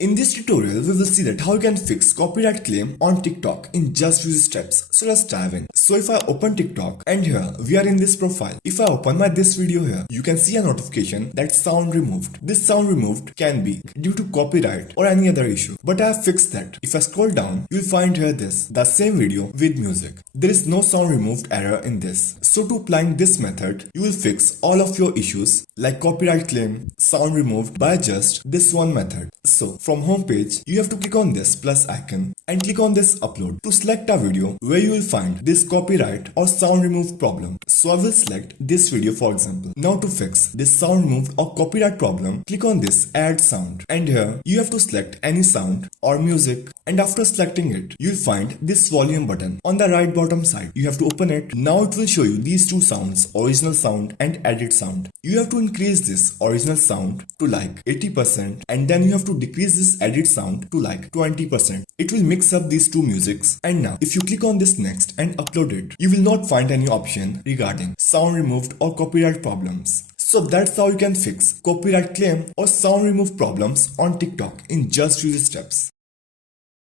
In this tutorial, we will see that how you can fix copyright claim on TikTok in just few steps. So let's dive in. So if I open TikTok and here we are in this profile. If I open this video here, you can see a notification that sound removed. This sound removed can be due to copyright or any other issue. But I have fixed that. If I scroll down, you'll find here the same video with music. There is no sound removed error in this. So to applying this method, you will fix all of your issues like copyright claim, sound removed by just this one method. So from home page, you have to click on this plus icon and click on this upload to select a video where you will find this copyright or sound removed problem. So I will select this video for example. Now to fix this sound removed or copyright problem, click on this add sound and here you have to select any sound or music, and after selecting it, you'll find this volume button on the right bottom side. You have to open it. Now it will show you these two sounds, original sound and edit sound. You have to increase this original sound to like 80% and then you have to decrease this edit sound to like 20%. It will mix up these two musics, and now if you click on this next and upload it, you will not find any option regarding sound removed or copyright problems. So that's how you can fix copyright claim or sound remove problems on TikTok in just few steps.